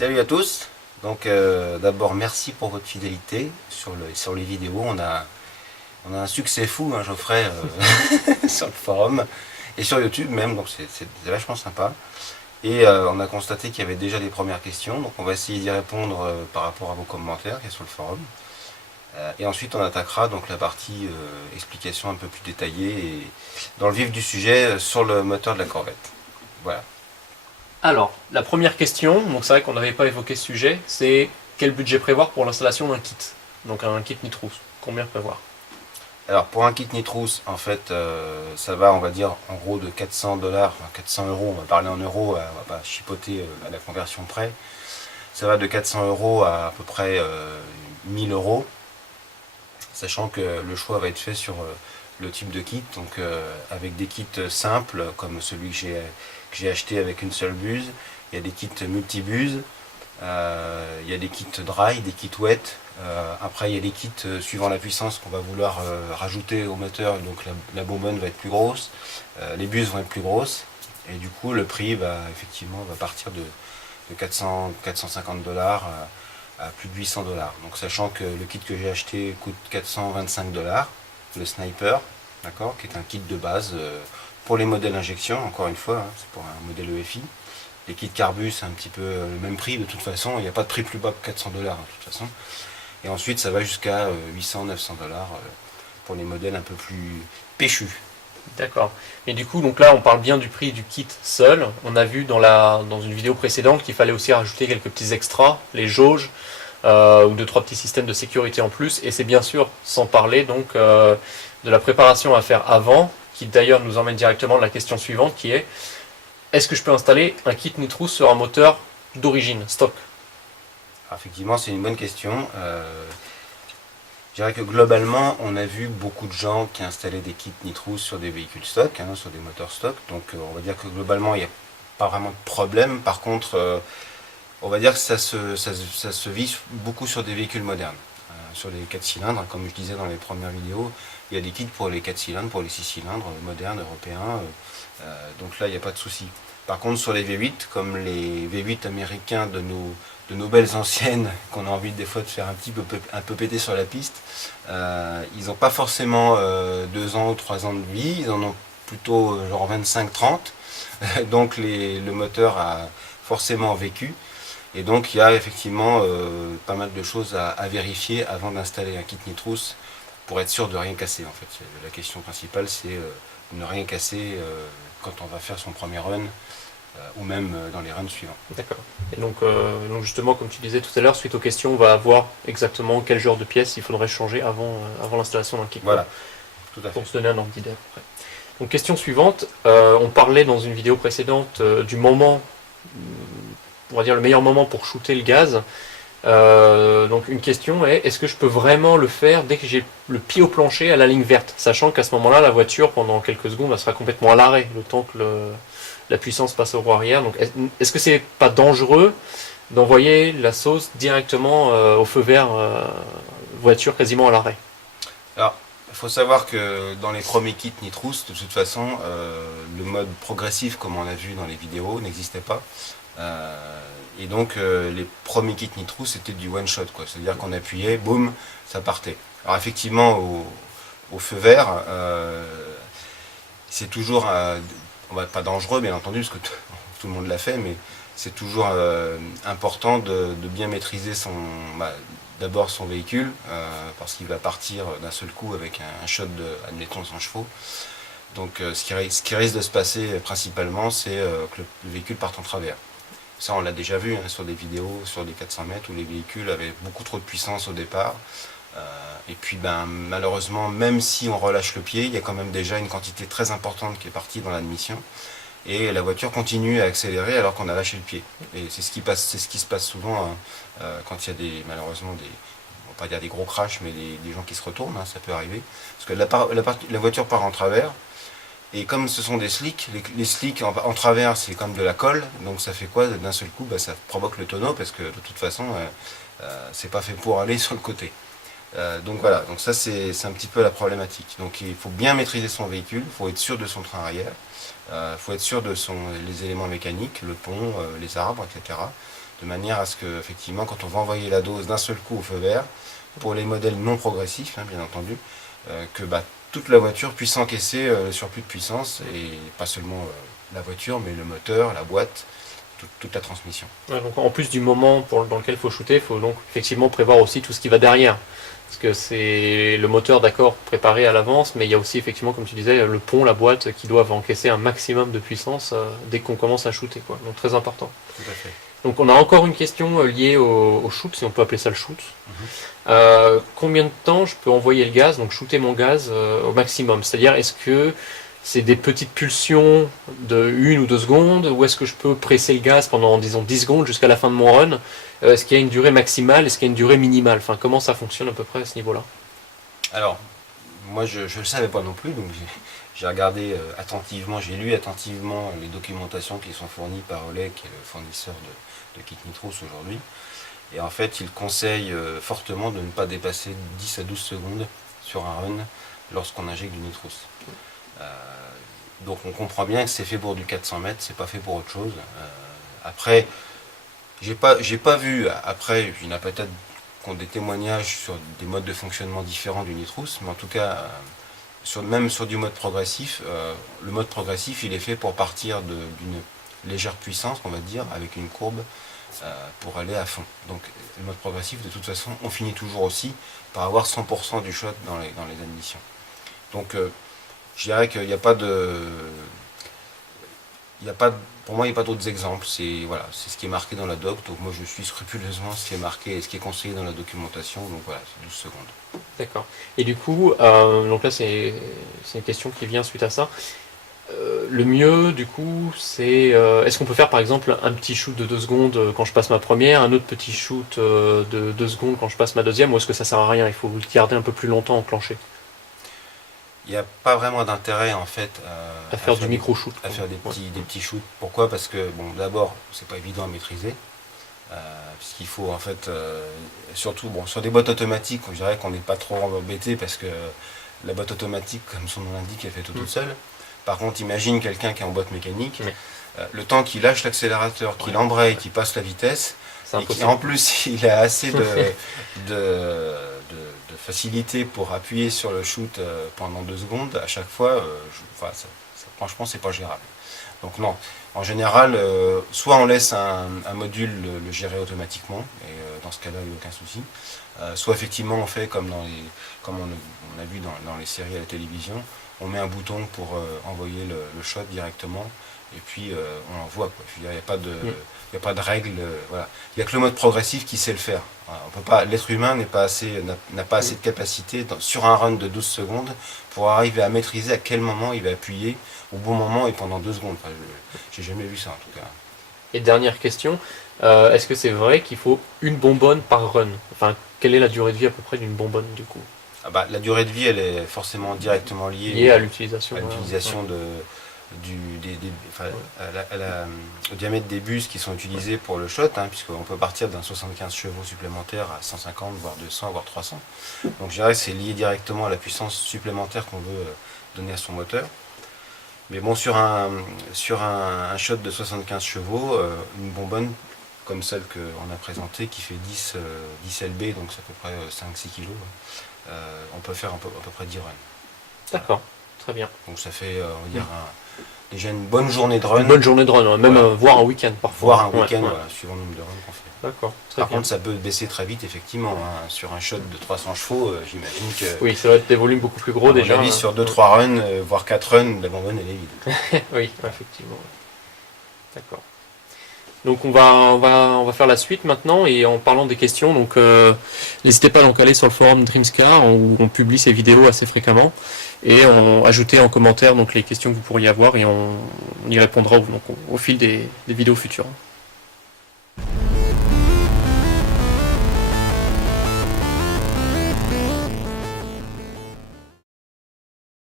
Salut à tous. Donc d'abord merci pour votre fidélité sur les vidéos. On a un succès fou, hein, Geoffrey, sur le forum et sur YouTube même, donc c'est vachement sympa. Et on a constaté qu'il y avait déjà des premières questions, donc on va essayer d'y répondre par rapport à vos commentaires qu'il y a sur le forum. Et ensuite on attaquera donc la partie explication un peu plus détaillée et dans le vif du sujet sur le moteur de la Corvette. Voilà. Alors, la première question, donc c'est vrai qu'on n'avait pas évoqué ce sujet, c'est quel budget prévoir pour l'installation d'un kit? Donc un kit Nitrous, combien prévoir? Alors pour un kit Nitrous, en fait, ça va, on va dire, en gros de 400 dollars, 400 euros, on va parler en euros, on va pas chipoter à la conversion près. Ça va de 400 euros à peu près 1000 euros, sachant que le choix va être fait sur le type de kit, donc avec des kits simples, comme celui que j'ai acheté avec une seule buse. Il y a des kits multi-buses, il y a des kits dry, des kits wet. Après il y a des kits suivant la puissance qu'on va vouloir rajouter au moteur, donc la bonbonne va être plus grosse, les buses vont être plus grosses, et du coup le prix effectivement va partir de 450 dollars à plus de 800 dollars. Donc sachant que le kit que j'ai acheté coûte 425 dollars, le Sniper, d'accord, qui est un kit de base pour les modèles injection, encore une fois, hein, c'est pour un modèle EFI. Les kits Carbus, c'est un petit peu le même prix de toute façon, il n'y a pas de prix plus bas que 400 dollars de toute façon. Et ensuite ça va jusqu'à 800-900 dollars pour les modèles un peu plus péchus. D'accord. Et du coup, donc là, on parle bien du prix du kit seul. On a vu dans une vidéo précédente qu'il fallait aussi rajouter quelques petits extras, les jauges, ou deux, trois petits systèmes de sécurité en plus. Et c'est bien sûr sans parler donc de la préparation à faire avant, qui d'ailleurs nous emmène directement à la question suivante qui est: est-ce que je peux installer un kit Nitrous sur un moteur d'origine, stock? Alors, effectivement, c'est une bonne question. Je dirais que globalement, on a vu beaucoup de gens qui installaient des kits Nitrous sur des véhicules stock, hein, sur des moteurs stock. Donc on va dire que globalement, il n'y a pas vraiment de problème. Par contre, on va dire que ça se vit beaucoup sur des véhicules modernes. Sur les 4 cylindres, comme je disais dans les premières vidéos, il y a des kits pour les 4 cylindres, pour les 6 cylindres, modernes, européens. Donc là, il n'y a pas de souci. Par contre, sur les V8, comme les V8 américains de nos belles anciennes, qu'on a envie des fois de faire un peu péter sur la piste, ils n'ont pas forcément 2 ans ou 3 ans de vie, ils en ont plutôt genre 25-30. Donc le moteur a forcément vécu. Et donc il y a effectivement pas mal de choses à vérifier avant d'installer un kit Nitrous pour être sûr de rien casser. En fait, la question principale, c'est ne rien casser quand on va faire son premier run ou même dans les runs suivants. D'accord. Et donc justement, comme tu disais tout à l'heure, suite aux questions, on va voir exactement quel genre de pièces il faudrait changer avant l'installation d'un kit. Voilà, tout à fait. Pour se donner un ordre d'idée après. Donc question suivante, on parlait dans une vidéo précédente du moment, on va dire le meilleur moment pour shooter le gaz. Donc une question est: est-ce que je peux vraiment le faire dès que j'ai le pied au plancher à la ligne verte, sachant qu'à ce moment-là la voiture pendant quelques secondes elle sera complètement à l'arrêt, le temps que la puissance passe au roue arrière. Donc est-ce que c'est pas dangereux d'envoyer la sauce directement au feu vert, voiture quasiment à l'arrêt? Alors, il faut savoir que dans les premiers kits Nitrous, de toute façon, le mode progressif, comme on a vu dans les vidéos, n'existait pas. Et donc les premiers kits Nitrous c'était du one shot, quoi. C'est-à-dire qu'on appuyait, boum, ça partait. Alors effectivement au feu vert, c'est toujours, on va pas dangereux bien entendu, parce que tout le monde l'a fait, mais c'est toujours important de bien maîtriser d'abord son véhicule, parce qu'il va partir d'un seul coup avec un shot de, admettons, 100 chevaux. Donc ce qui risque de se passer principalement, c'est que le véhicule parte en travers. Ça, on l'a déjà vu hein, sur des vidéos, sur des 400 mètres, où les véhicules avaient beaucoup trop de puissance au départ. Et puis, malheureusement, même si on relâche le pied, il y a quand même déjà une quantité très importante qui est partie dans l'admission. Et la voiture continue à accélérer alors qu'on a lâché le pied. Et c'est ce qui se passe souvent hein, quand il y a malheureusement on va pas dire des gros crashs, mais des gens qui se retournent, hein, ça peut arriver. Parce que la voiture part en travers. Et comme ce sont des slicks, les slicks en travers c'est comme de la colle, donc ça fait quoi d'un seul coup? Ça provoque le tonneau parce que de toute façon c'est pas fait pour aller sur le côté. Donc voilà, donc ça c'est un petit peu la problématique. Donc il faut bien maîtriser son véhicule, il faut être sûr de son train arrière, il faut être sûr de les éléments mécaniques, le pont, les arbres, etc. de manière à ce que, effectivement, quand on va envoyer la dose d'un seul coup au feu vert, pour les modèles non progressifs, hein, bien entendu, que toute la voiture puisse encaisser le surplus de puissance, et pas seulement la voiture, mais le moteur, la boîte, toute la transmission. Ouais, donc en plus du moment dans lequel il faut shooter, il faut donc effectivement prévoir aussi tout ce qui va derrière. Parce que c'est le moteur, d'accord, préparé à l'avance, mais il y a aussi effectivement, comme tu disais, le pont, la boîte qui doivent encaisser un maximum de puissance dès qu'on commence à shooter, quoi. Donc très important. Tout à fait. Donc on a encore une question liée au shoot, si on peut appeler ça le shoot. Combien de temps je peux envoyer le gaz, donc shooter mon gaz au maximum? C'est-à-dire, est-ce que c'est des petites pulsions de 1 ou 2 secondes, ou est-ce que je peux presser le gaz pendant, disons, 10 secondes jusqu'à la fin de mon run? Est-ce qu'il y a une durée maximale? Est-ce qu'il y a une durée minimale? Enfin, comment ça fonctionne à peu près à ce niveau-là? Alors, moi je ne le savais pas non plus, donc j'ai regardé attentivement, j'ai lu attentivement les documentations qui sont fournies par Olek, qui est le fournisseur de kit Nitrous aujourd'hui. Et en fait, il conseille fortement de ne pas dépasser 10 à 12 secondes sur un run lorsqu'on injecte du Nitrous. Donc on comprend bien que c'est fait pour du 400 mètres, c'est pas fait pour autre chose. Après, j'ai pas vu, après, il y en a peut-être qui ont des témoignages sur des modes de fonctionnement différents du Nitrous, mais en tout cas, même sur du mode progressif, le mode progressif, il est fait pour partir d'une légère puissance, on va dire, avec une courbe, pour aller à fond. Donc le mode progressif, de toute façon, on finit toujours aussi par avoir 100% du shot dans les admissions. Donc je dirais qu'il n'y a pas de... pour moi, il n'y a pas d'autres exemples. C'est ce qui est marqué dans la doc. Donc moi, je suis scrupuleusement ce qui est marqué et ce qui est conseillé dans la documentation. Donc voilà, c'est 12 secondes. D'accord. Et du coup, donc là, c'est une question qui vient suite à ça. Le mieux, du coup, c'est... est-ce qu'on peut faire, par exemple, un petit shoot de 2 secondes quand je passe ma première, un autre petit shoot de 2 secondes quand je passe ma deuxième, ou est-ce que ça sert à rien? Il faut le garder un peu plus longtemps enclenché. Il n'y a pas vraiment d'intérêt, en fait, à faire du micro-shoot. À faire des petits shoots. Pourquoi? Parce que, bon, d'abord, c'est pas évident à maîtriser. Puisqu'il faut, en fait, surtout, bon, sur des bottes automatiques, je dirais qu'on n'est pas trop embêté parce que la botte automatique, comme son nom l'indique, elle fait tout toute seule. Par contre, imagine quelqu'un qui est en boîte mécanique, le temps qu'il lâche l'accélérateur, qu'il embraye, qu'il passe la vitesse, et en plus il a assez de facilité pour appuyer sur le shoot pendant 2 secondes, à chaque fois, franchement, c'est pas gérable. Donc non, en général, soit on laisse un module le gérer automatiquement, et dans ce cas-là, il n'y a aucun souci. Soit effectivement, on fait comme on a vu dans les séries à la télévision, on met un bouton pour envoyer le shot directement, et puis on envoie, quoi. Il n'y a pas de règle, voilà. Il n'y a que le mode progressif qui sait le faire. On peut pas, l'être humain n'a pas assez de capacité sur un run de 12 secondes pour arriver à maîtriser à quel moment il va appuyer au bon moment et pendant 2 secondes. Enfin, j'ai jamais vu ça en tout cas. Et dernière question, est-ce que c'est vrai qu'il faut une bonbonne par run? Enfin, quelle est la durée de vie à peu près d'une bonbonne du coup? La durée de vie, elle est forcément directement liée à l'utilisation. Au diamètre des bus qui sont utilisés pour le shot, hein, puisqu'on peut partir d'un 75 chevaux supplémentaire à 150, voire 200, voire 300. Donc je dirais que c'est lié directement à la puissance supplémentaire qu'on veut donner à son moteur. Mais bon, sur un shot de 75 chevaux, une bonbonne comme celle qu'on a présentée, qui fait 10 lb, donc c'est à peu près 5-6 kg, on peut faire à peu près 10 runs. D'accord, très bien. Donc ça fait, on va dire, déjà une bonne journée de run. Une bonne journée de run, même voire un week-end parfois. Voire un week-end, suivant le nombre de runs qu'on fait. D'accord. Par contre, ça peut baisser très vite, effectivement. Hein. Sur un shot de 300 chevaux, j'imagine que... Oui, ça va être des volumes beaucoup plus gros déjà. Avis, sur 2-3 runs, voire 4 runs, la bonbonne, elle est vide. Oui, effectivement. D'accord. Donc on va faire la suite maintenant, et en parlant des questions, donc n'hésitez pas à aller sur le forum Dreamscar où on publie ces vidéos assez fréquemment, et ajouter en commentaire donc les questions que vous pourriez avoir, et on y répondra au fil des vidéos futures.